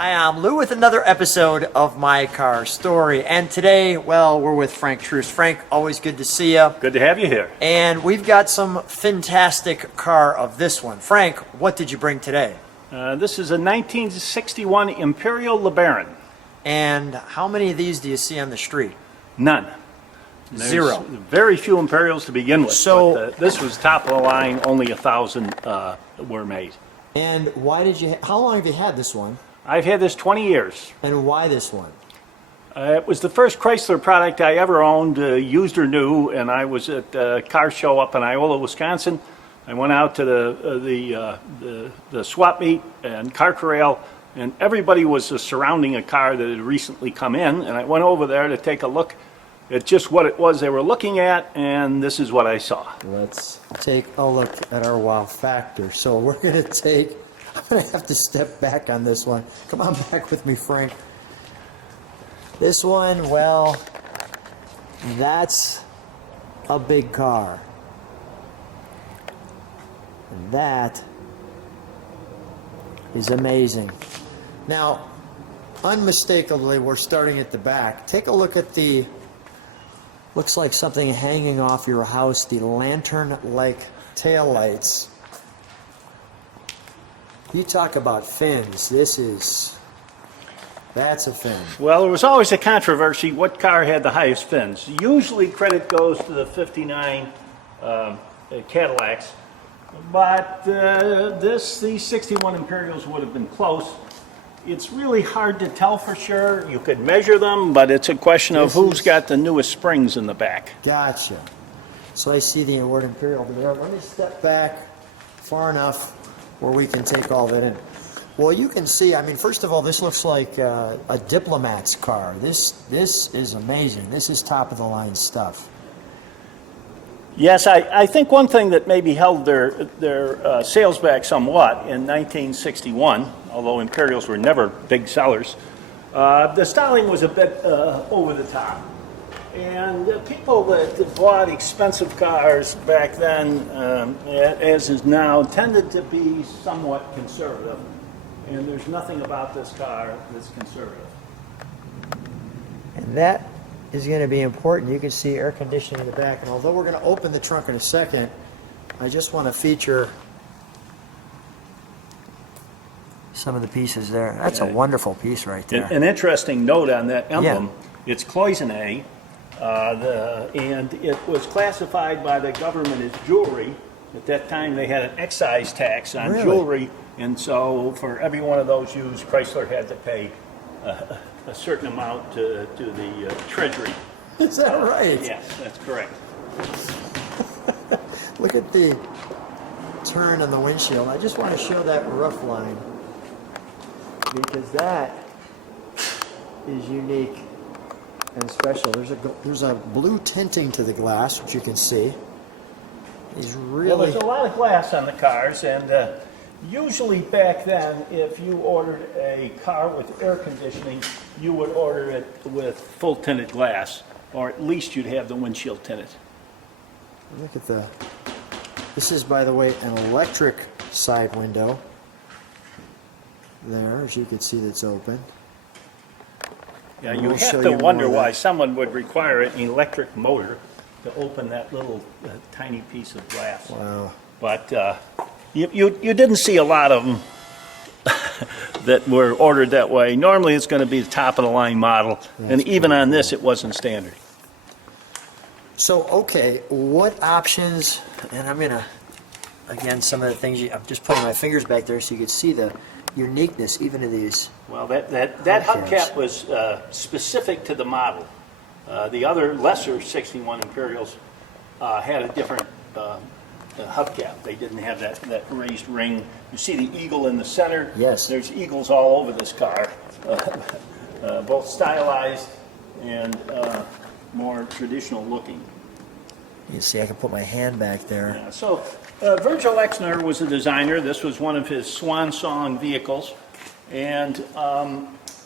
Hi, I'm Lou with another episode of My Car Story. And today, well, we're with Frank Troost. Frank, always good to see you. Good to have you here. And we've got some fantastic car of this one. Frank, what did you bring today? This is a 1961 Imperial LeBaron. And how many of these do you see on the street? None. There's Zero. Very few Imperials to begin with. So but, this was top of the line. Only 1,000 were made. And why did you? How long have you had this one? I've had this 20 years. And why this one? It was the first Chrysler product I ever owned, used or new, and I was at a car show up in Iola, Wisconsin. I went out to the swap meet and car corral, and everybody was surrounding a car that had recently come in, and I went over there to take a look at just what it was they were looking at, and this is what I saw. Let's take a look at our wow factor. So I'm going to have to step back on this one. Come on back with me, Frank. This one, well, that's a big car. And that is amazing. Now, unmistakably, we're starting at the back. Take a look at the, looks like something hanging off your house, the lantern-like taillights. You talk about fins. That's a fin. Well, there was always a controversy what car had the highest fins. Usually credit goes to the 59 Cadillacs, but these 61 Imperials would have been close. It's really hard to tell for sure. You could measure them, but it's a question of who's got the newest springs in the back. Gotcha. So I see the word Imperial there. Let me step back far enough where we can take all that in. Well, you can see, I mean, first of all, this looks like a diplomat's car. This is amazing. This is top-of-the-line stuff. Yes, I think one thing that maybe held their sales back somewhat in 1961, although Imperials were never big sellers, the styling was a bit over the top. And people that bought expensive cars back then, as is now, tended to be somewhat conservative. And there's nothing about this car that's conservative. And that is going to be important. You can see air conditioning in the back. And although we're going to open the trunk in a second, I just want to feature some of the pieces there. That's a wonderful piece right there. An interesting note on that emblem, it's cloisonné, and it was classified by the government as jewelry. At that time they had an excise tax on jewelry, and so for every one of those used, Chrysler had to pay a certain amount to the Treasury. Is that right? Yes, that's correct. Look at the turn on the windshield. I just want to show that rough line because that is unique and special. There's a blue tinting to the glass, which you can see. Well, there's a lot of glass on the cars, and usually back then, if you ordered a car with air conditioning, you would order it with full tinted glass, or at least you'd have the windshield tinted. Look at this is, by the way, an electric side window. There, as you can see, that's open. Yeah, you have to wonder why someone would require an electric motor to open that little tiny piece of glass. Wow. But you didn't see a lot of them that were ordered that way. Normally it's going to be the top-of-the-line model, and even on this it wasn't standard. So, okay, what options, and I'm going to, again, some of the things, I'm just putting my fingers back there so you can see the uniqueness even of these. Well, that hubcap was specific to the model. The other lesser 61 Imperials had a different hubcap. They didn't have that raised ring. You see the eagle in the center. Yes. There's eagles all over this car, both stylized and more traditional looking. You see, I can put my hand back there. Yeah, so Virgil Exner was a designer. This was one of his swan song vehicles, and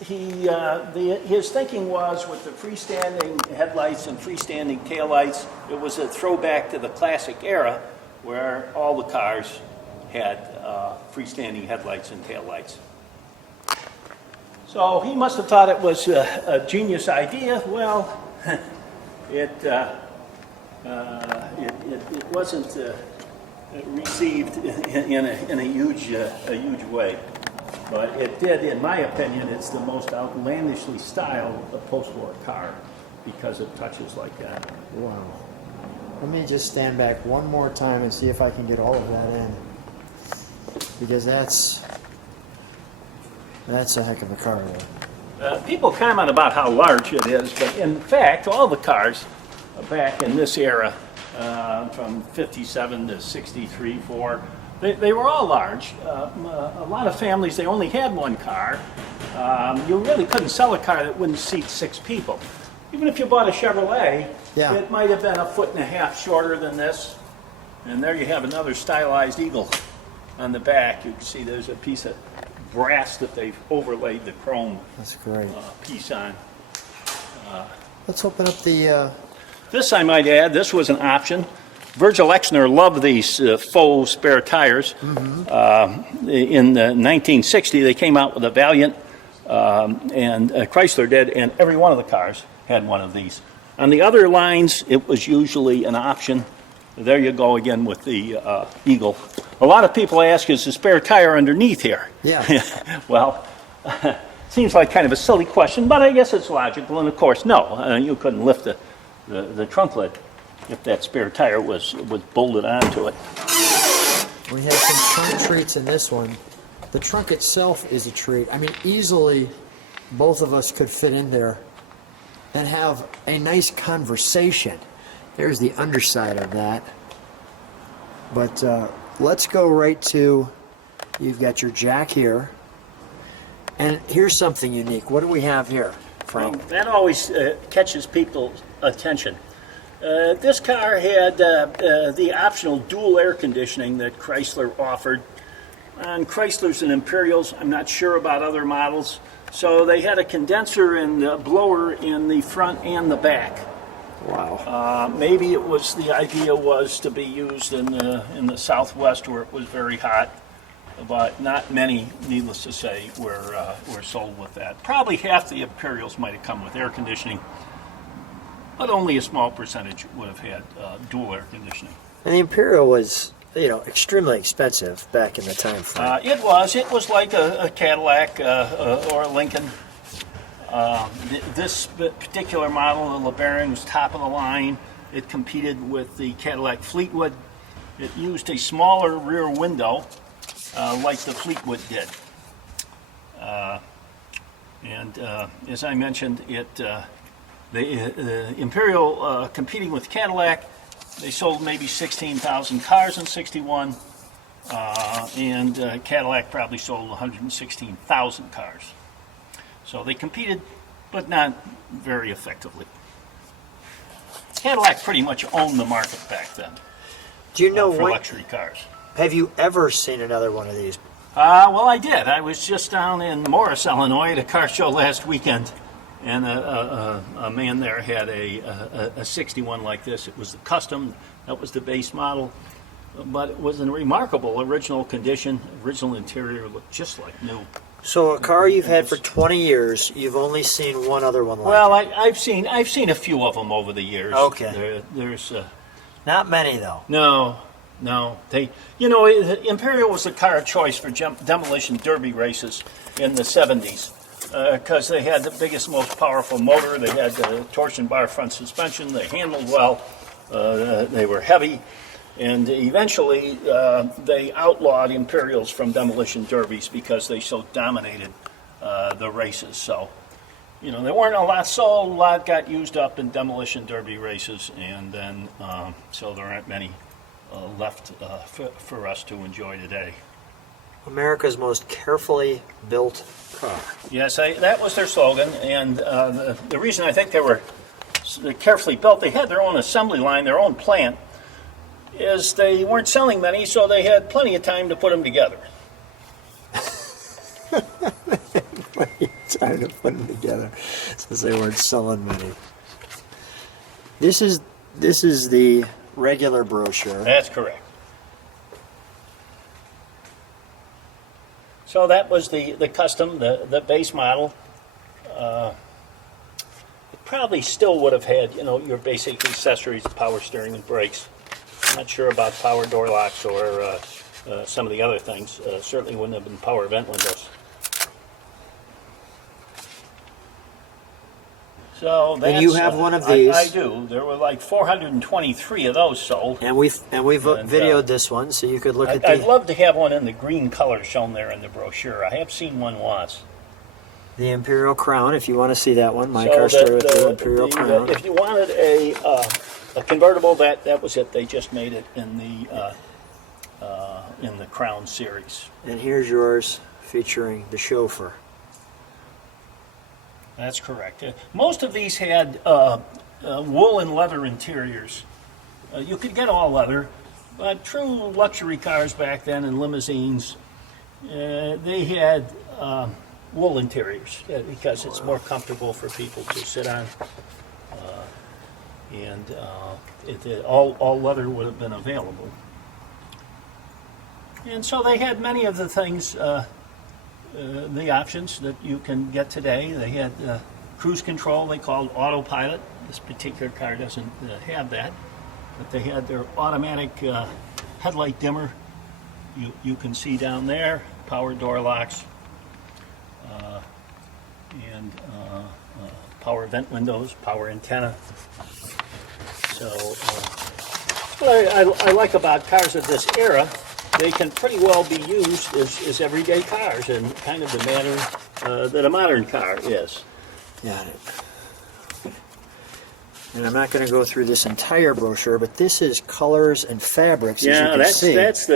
his thinking was with the freestanding headlights and freestanding taillights, it was a throwback to the classic era where all the cars had freestanding headlights and taillights. So he must have thought it was a genius idea. Well, it wasn't received in a huge way. But it did, in my opinion, it's the most outlandishly styled post-war car because it touches like that. Wow. Let me just stand back one more time and see if I can get all of that in. Because that's a heck of a car there. People comment about how large it is, but in fact, all the cars back in this era, from 57 to 63, 4, they were all large. A lot of families, they only had one car. You really couldn't sell a car that wouldn't seat 6 people. Even if you bought a Chevrolet, Yeah. it might have been 1.5 feet shorter than this. And there you have another stylized eagle on the back. You can see there's a piece of brass that they've overlaid the chrome That's great. piece on. Let's open up the... This, I might add, this was an option. Virgil Exner loved these faux spare tires. In 1960, they came out with a Valiant, and Chrysler did, and every one of the cars had one of these. On the other lines, it was usually an option. There you go again with the Eagle. A lot of people ask, is the spare tire underneath here? Yeah. Well, seems like kind of a silly question, but I guess it's logical. And of course, no, you couldn't lift the trunk lid if that spare tire was bolted onto it. We have some trunk treats in this one. The trunk itself is a treat. I mean, easily both of us could fit in there and have a nice conversation. There's the underside of that. But let's go right to, you've got your jack here. And here's something unique. What do we have here, Frank? Well, that always catches people's attention. This car had the optional dual air conditioning that Chrysler offered. On Chryslers and Imperials, I'm not sure about other models. So they had a condenser and a blower in the front and the back. Wow. Maybe it was, the idea was to be used in the Southwest where it was very hot, but not many, needless to say, were sold with that. Probably half the Imperials might have come with air conditioning, but only a small percentage would have had dual air conditioning. And the Imperial was, you know, extremely expensive back in the time frame. It was like a Cadillac or a Lincoln. This particular model, the LeBaron, was top of the line. It competed with the Cadillac Fleetwood. It used a smaller rear window, like the Fleetwood did. As I mentioned, the Imperial competing with Cadillac, they sold maybe 16,000 cars in '61, and Cadillac probably sold 116,000 cars. So they competed, but not very effectively. Cadillac pretty much owned the market back then. Do you know for what? luxury cars? Have you ever seen another one of these? Well, I did. I was just down in Morris, Illinois, at a car show last weekend, and a man there had a 61 like this. It was the custom. That was the base model, but it was in remarkable original condition. Original interior, looked just like new. So a car you've had for 20 years, you've only seen one other one like Well, it. I've seen a few of them over the years. Okay. There's Not many, though. no. Imperial was the car of choice for demolition derby races in the 70s because they had the biggest, most powerful motor. They had the torsion bar front suspension. They handled well. They were heavy. And eventually, they outlawed Imperials from demolition derbies because they so dominated the races. So, there weren't a lot sold. A lot got used up in demolition derby races, and then so there aren't many left for us to enjoy today. America's most carefully built car. Yes, that was their slogan, and the reason I think they were carefully built, they had their own assembly line, their own plant, is they weren't selling many, so they had plenty of time to put them together. Time to put them together, since they weren't selling many. This is the regular brochure. That's correct. So that was the custom, the base model. It probably still would have had, your basic accessories, power steering and brakes. I'm not sure about power door locks or some of the other things. Certainly wouldn't have been power vent windows. So that's, And you have one of these. I do. There were like 423 of those sold. And we've videoed this one, so you could look at I'd love to have one in the green color shown there in the brochure. I have seen one once. the Imperial Crown. If you want to see that one, my car story with the Imperial Crown. If you wanted a convertible, that was it. They just made it in the Crown series. And here's yours, featuring the chauffeur. That's correct. Most of these had wool and leather interiors. You could get all leather, but true luxury cars back then and limousines, they had wool interiors because it's more comfortable for people to sit on. All leather would have been available. And so they had many of the things, the options that you can get today. They had cruise control they called autopilot. This particular car doesn't have that, but they had their automatic headlight dimmer. You can see down there, power door locks, and power vent windows, power antenna. So what I like about cars of this era, they can pretty well be used as everyday cars and kind of the manner that a modern car is. Got it. And I'm not going to go through this entire brochure, but this is colors and fabrics, as you can see. That's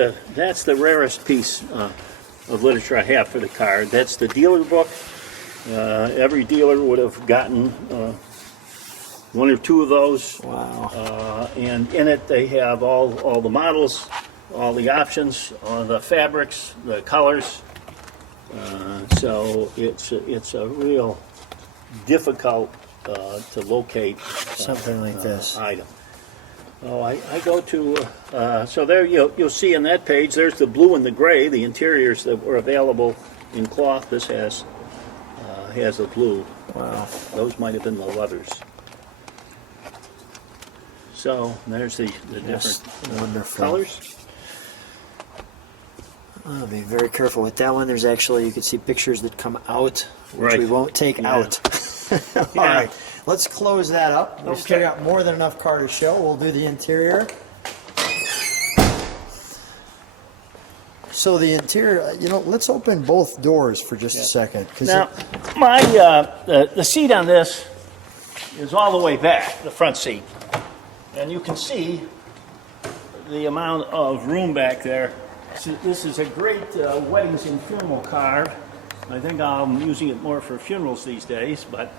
the rarest piece of literature I have for the car. That's the dealer book. Every dealer would have gotten one or two of those. Wow. And in it they have all the models, all the options, all the fabrics, the colors. So it's a real difficult to locate Something like this. item. Oh, I go to so there you'll see in that page. There's the blue and the gray, the interiors that were available in cloth. This has the blue. Wow. Those might have been the leathers. So there's the Yes, different wonderful. colors. I'll be very careful with that one. There's actually, you can see pictures that come out, which Right. we won't take Yeah. out. All right, let's close that up. We've still Okay. got more than enough car to show. We'll do the interior. So the interior, let's open both doors for just a second. 'Cause Now, my the seat on this is all the way back, the front seat, and you can see the amount of room back there. So this is a great weddings and funeral car. I think I'm using it more for funerals these days, but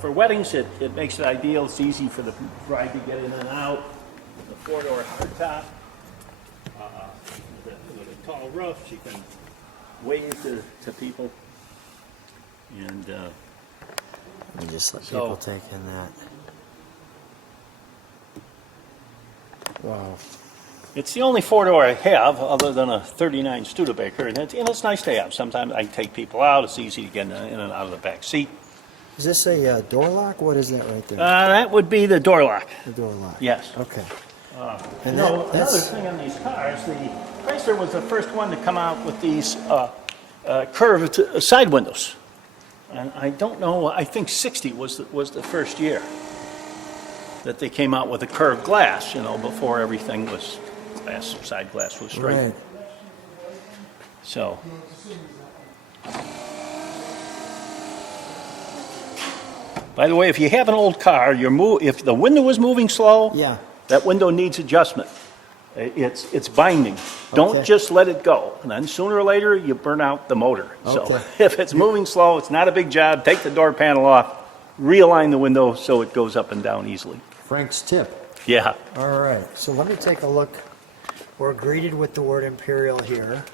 for weddings, it makes it ideal. It's easy for the bride to get in and out. The four-door hardtop with a tall roof, she can wave to people. And let me just let So- people take in that. Wow. it's the only four-door I have, other than a '39 Studebaker, and it's nice to have. Sometimes I take people out. It's easy to get in and out of the back seat. Is this a door lock? What is that right there? That would be the door lock. The door lock. Yes. Okay. You And know, another that's thing on these cars, the Chrysler was the first one to come out with these curved side windows. And I don't know, I think 60 was the first year that they came out with a curved glass, before everything was glass, side glass was straight. right. So, by the way, if you have an old car, if the window is moving slow, Yeah. that window needs adjustment. It's binding. Don't Okay. just let it go. And then sooner or later, you burn out the motor. So Okay. if it's moving slow, it's not a big job. Take the door panel off, realign the window so it goes up and down easily. Frank's tip. Yeah. All right, so let me take a look. We're greeted with the word Imperial here.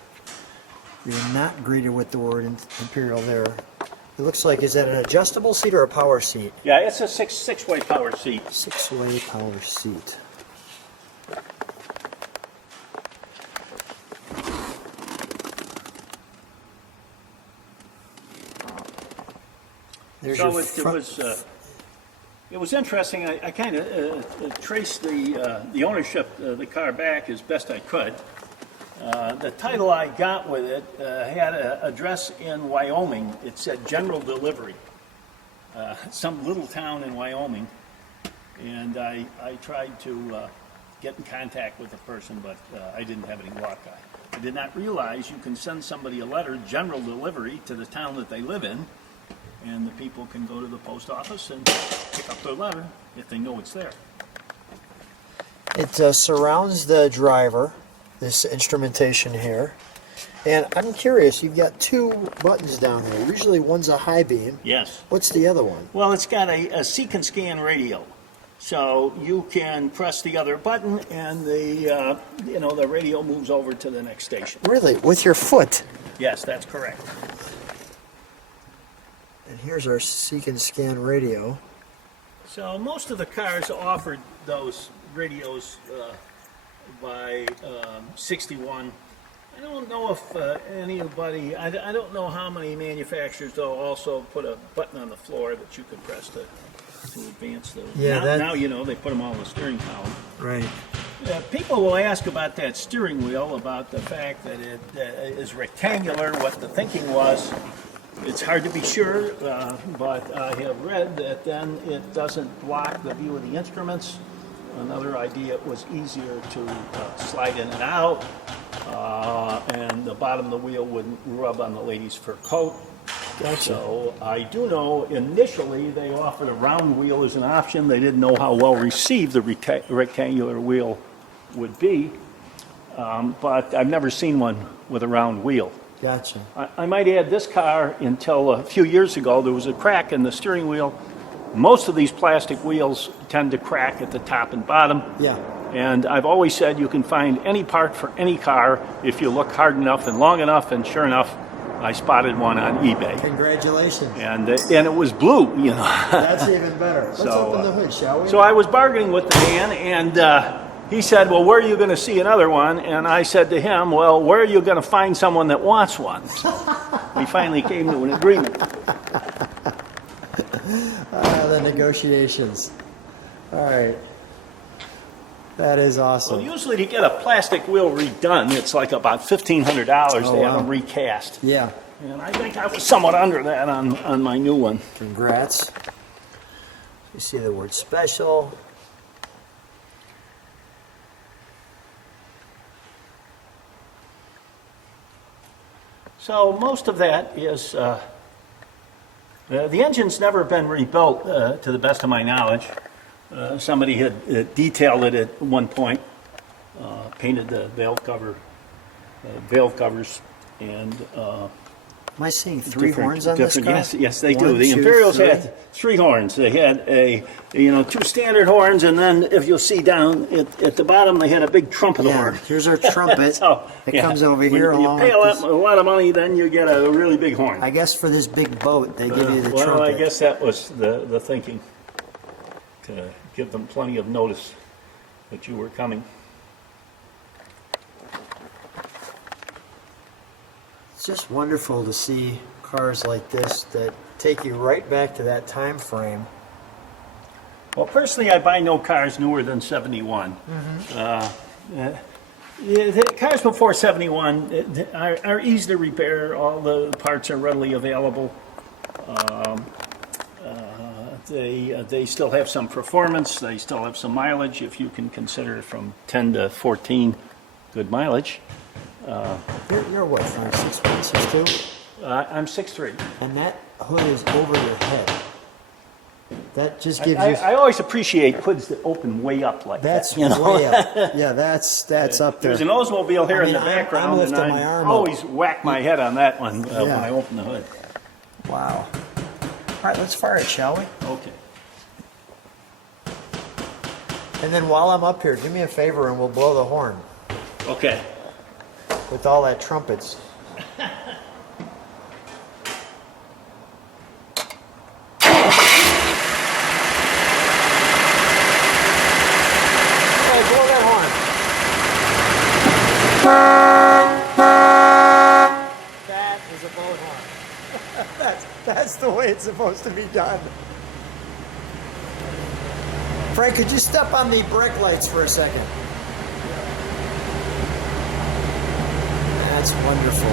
You're not greeted with the word Imperial there. It looks like, is that an adjustable seat or a power seat? Yeah, it's a six-way power seat. 6-way power seat. There's So your it was interesting. I kind of traced the ownership of the car back as best I could. The title I got with it had an address in Wyoming. It said General Delivery, some little town in Wyoming. And I tried to get in contact with the person, but I didn't have any luck. I did not realize you can send somebody a letter, General Delivery, to the town that they live in, and the people can go to the post office and pick up their letter if they know it's there. It surrounds the driver, this instrumentation here. And I'm curious, you've got two buttons down here. Usually one's a high beam. Yes. What's the other one? Well, it's got a seek and scan radio. So you can press the other button and the radio moves over to the next station. Really? With your foot? Yes, that's correct. And here's our seek and scan radio. So most of the cars offered those radios by 61. I don't know if anybody, I don't know how many manufacturers though also put a button on the floor that you could press to advance those. Yeah, now you know they put them all in the steering column. Right. People will ask about that steering wheel, about the fact that it is rectangular, what the thinking was. It's hard to be sure, but I have read that then it doesn't block the view of the instruments. Another idea, it was easier to slide in and out, and the bottom of the wheel wouldn't rub on the lady's fur coat. Gotcha. So I do know initially they offered a round wheel as an option. They didn't know how well received the rectangular wheel would be, but I've never seen one with a round wheel. Gotcha. I might add, this car, until a few years ago, there was a crack in the steering wheel. Most of these plastic wheels tend to crack at the top and bottom. Yeah. And I've always said you can find any part for any car if you look hard enough and long enough, and sure enough, I spotted one on eBay. Congratulations. And it was blue, you know. That's even better. Let's open the hood, shall we? So I was bargaining with the man, and he said, well, where are you going to see another one? And I said to him, well, where are you going to find someone that wants one? We finally came to an agreement. The negotiations. All right. That is awesome. Well, usually to get a plastic wheel redone, it's like about $1,500 to have them recast. Yeah. And I think I was somewhat under that on my new one. Congrats. You see the word special. So most of that is, the engine's never been rebuilt to the best of my knowledge. Somebody had detailed it at one point, painted the valve covers, and Am I seeing three horns on this different. car? Yes, they do. One, The two, Imperials three. had three horns. They had two standard horns, and then if you'll see down at the bottom, they had a big trumpet horn. Here's our trumpet. It comes over here When along you pay with this. a lot of money, then you get a really big horn. I guess for this big boat, they give you the Well, trumpet. I guess that was the thinking, to give them plenty of notice that you were coming. It's just wonderful to see cars like this that take you right back to that time frame. Well, personally, I buy no cars newer than 71. The cars before 71 are easy to repair. All the parts are readily available. They still have some performance. They still have some mileage, if you can consider from 10 to 14 good mileage. You're what, Frank? 6'1", 6'2"? I'm 6'3". And that hood is over your head. That just gives you... I always appreciate hoods that open way up like That's that. You know? way up. Yeah, that's up there. There's an Oldsmobile here I mean, in the I'm background, and lifting my I arm up. always whack my head on that one when Yeah. I open the hood. Wow. All right, let's fire it, shall we? Okay. And then while I'm up here, do me a favor and we'll blow the horn Okay. with all that trumpets. Blow that horn. That is a boat horn. That's That's the way it's supposed to be done. Frank, could you step on the brake lights for a second? That's wonderful.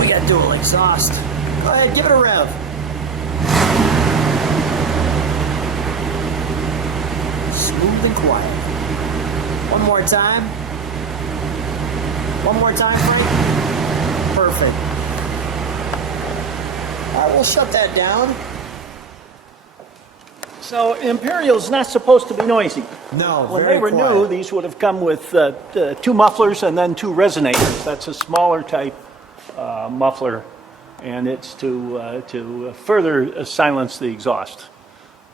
We got dual exhaust. Go ahead, give it a rev. Smooth and quiet. One more time. One more time, Frank. Perfect. All right, we'll shut that down. So Imperial's not supposed to be noisy. No, When very they were quiet. new, these would have come with 2 mufflers and then 2 resonators. That's a smaller type muffler, and it's to further silence the exhaust.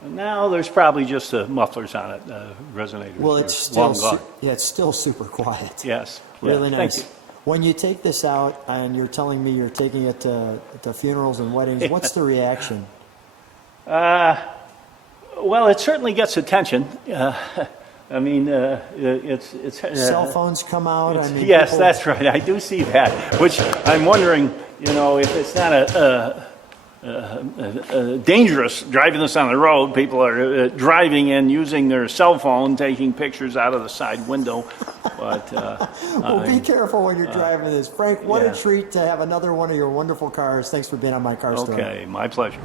And now there's probably just the mufflers on it, resonators. Well, are it's still long gone. it's still super quiet. Yes. Really Yeah, nice. Thank you. When you take this out and you're telling me you're taking it to funerals and weddings, what's the reaction? Well, it certainly gets attention. I mean, it's Cell phones come out. I mean, yes, people- that's right. I do see that. Which I'm wondering, if it's not dangerous driving this on the road. People are driving and using their cell phone, taking pictures out of the side window. But Well, be careful when you're driving this. Frank, what yeah. a treat to have another one of your wonderful cars. Thanks for being on my car story. okay, my pleasure.